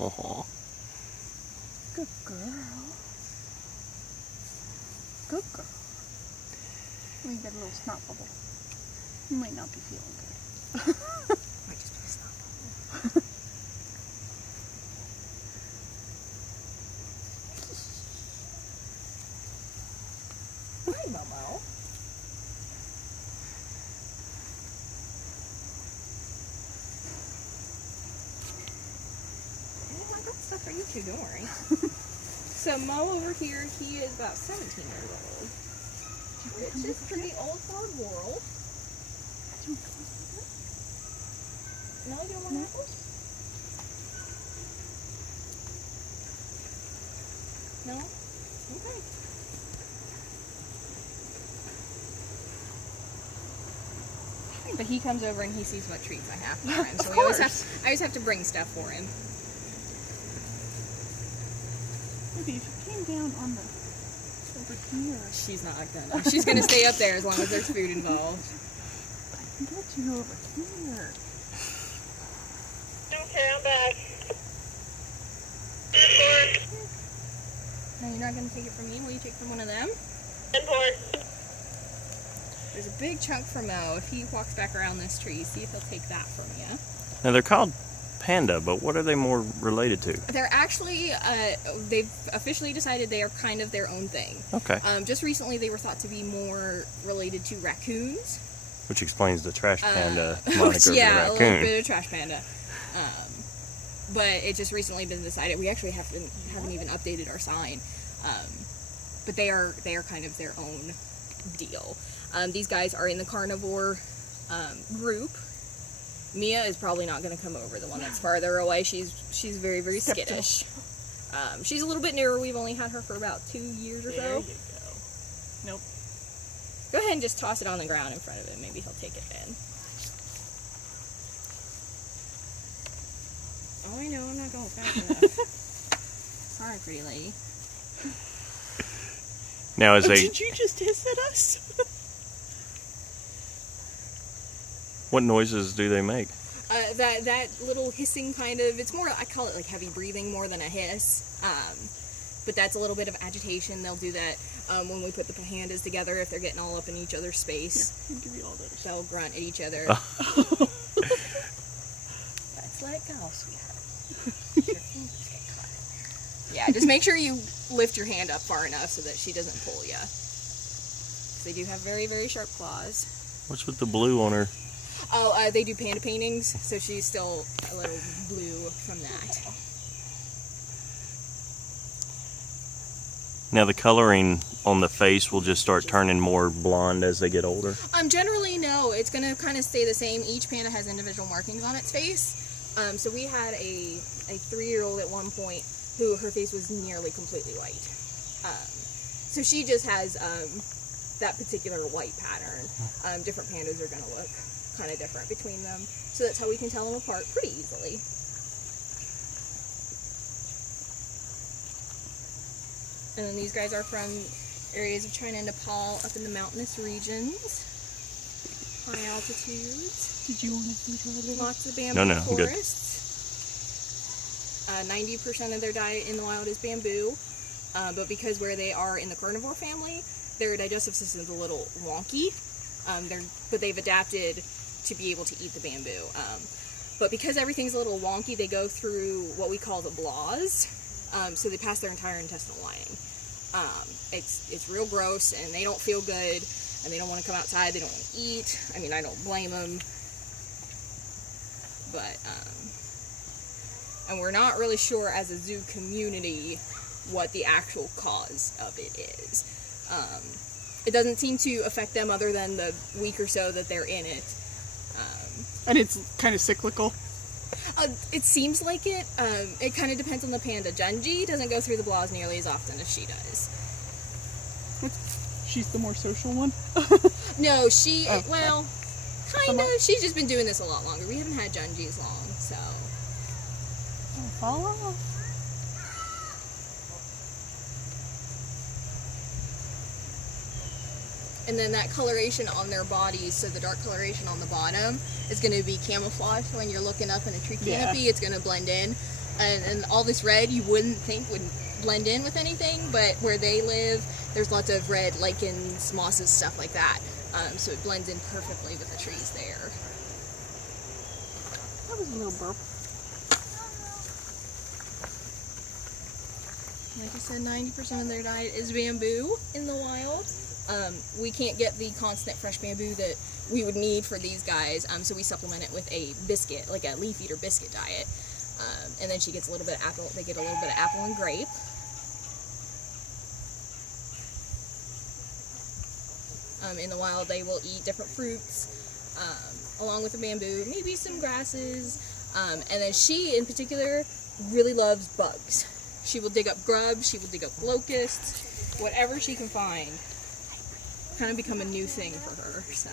Aw. Good girl. Good girl. We got a little snot bubble. You might not be feeling good. Might just be a snot bubble. Hi, Momo. Oh, I got stuff for you too, don't worry. So Mo over here, he is about 17 years old. Which is pretty old for a world. No, you don't want an apple? No? Okay. But he comes over and he sees what treats I have for him. So I always have to bring stuff for him. Maybe if you came down on the over here. She's not gonna. She's gonna stay up there as long as there's food involved. I can get you over here. Okay, I'm back. No, you're not gonna take it from me. Will you take from one of them? Import. There's a big chunk for Mo. If he walks back around this tree, see if he'll take that from you. Now they're called panda, but what are they more related to? They're actually, they've officially decided they are kind of their own thing. Okay. Just recently they were thought to be more related to raccoons. Which explains the trash panda moniker Yeah, of a the little raccoon. bit of trash panda. But it just recently been decided. We actually haven't even updated our sign. But they are kind of their own deal. These guys are in the carnivore group. Mia is probably not going to come over. The one that's farther away, she's very, very skittish. She's a little bit newer. We've only had her for about 2 years or so. There you go. Nope. Go ahead and just toss it on the ground in front of it. Maybe he'll take it then. Oh, I know. I'm not going fast enough. Sorry, pretty lady. Now is Did you just hiss at us? what noises do they make? That little hissing kind of, it's more, I call it like heavy breathing more than a hiss. But that's a little bit of agitation. They'll do that when we put the pandas together if they're getting all up in each other's space. Here, I'll give you all those. They'll grunt at each other. Let's let it go, sweetheart. Your fingers get caught in there. Yeah, just make sure you lift your hand up far enough so that she doesn't pull you. They do have very, very sharp claws. What's with the blue on her? Oh, they do panda paintings, so she's still a little blue from that. Now the coloring on the face will just start turning more blonde as they get older? Generally, no. It's going to kind of stay the same. Each panda has individual markings on its face. So we had a 3-year-old at one point who her face was nearly completely white. So she just has that particular white pattern. Different pandas are going to look kind of different between them. So that's how we can tell them apart pretty easily. And then these guys are from areas of China and Nepal, up in the mountainous regions, high altitudes. Did you want to feed her a little? Lots of bamboo No, I'm good. forests. 90% of their diet in the wild is bamboo, but because where they are in the carnivore family, their digestive system's a little wonky. But they've adapted to be able to eat the bamboo. But because everything's a little wonky, they go through what we call the blahs. So they pass their entire intestinal lining. It's real gross, and they don't feel good, and they don't want to come outside. They don't want to eat. I mean, I don't blame them. But and we're not really sure as a zoo community what the actual cause of it is. It doesn't seem to affect them other than the week or so that they're in it. And it's kind of cyclical. It seems like it. It kind of depends on the panda. Junji doesn't go through the blahs nearly as often as she does. She's the more social one. No, she, Oh, well, kind of. She's just been doing this a lot longer. We haven't had Junji as long, so. Don't fall off. And then that coloration on their bodies, so the dark coloration on the bottom is going to be camouflage. When you're looking up in a tree canopy, it's going to blend in. and all this red you wouldn't think would blend in with anything, but where they live, there's lots of red lichens, mosses, stuff like that. So it blends in perfectly with the trees there. That was a little burp. Like I said, 90% of their diet is bamboo in the wild. We can't get the constant fresh bamboo that we would need for these guys, so we supplement it with a biscuit, like a leaf eater biscuit diet. And then she gets a little bit of apple, they get a little bit of apple and grape. In the wild, they will eat different fruits along with the bamboo, maybe some grasses. And then she, in particular, really loves bugs. She will dig up grubs, she will dig up locusts, whatever she can find. Kind of become a new thing for her, so.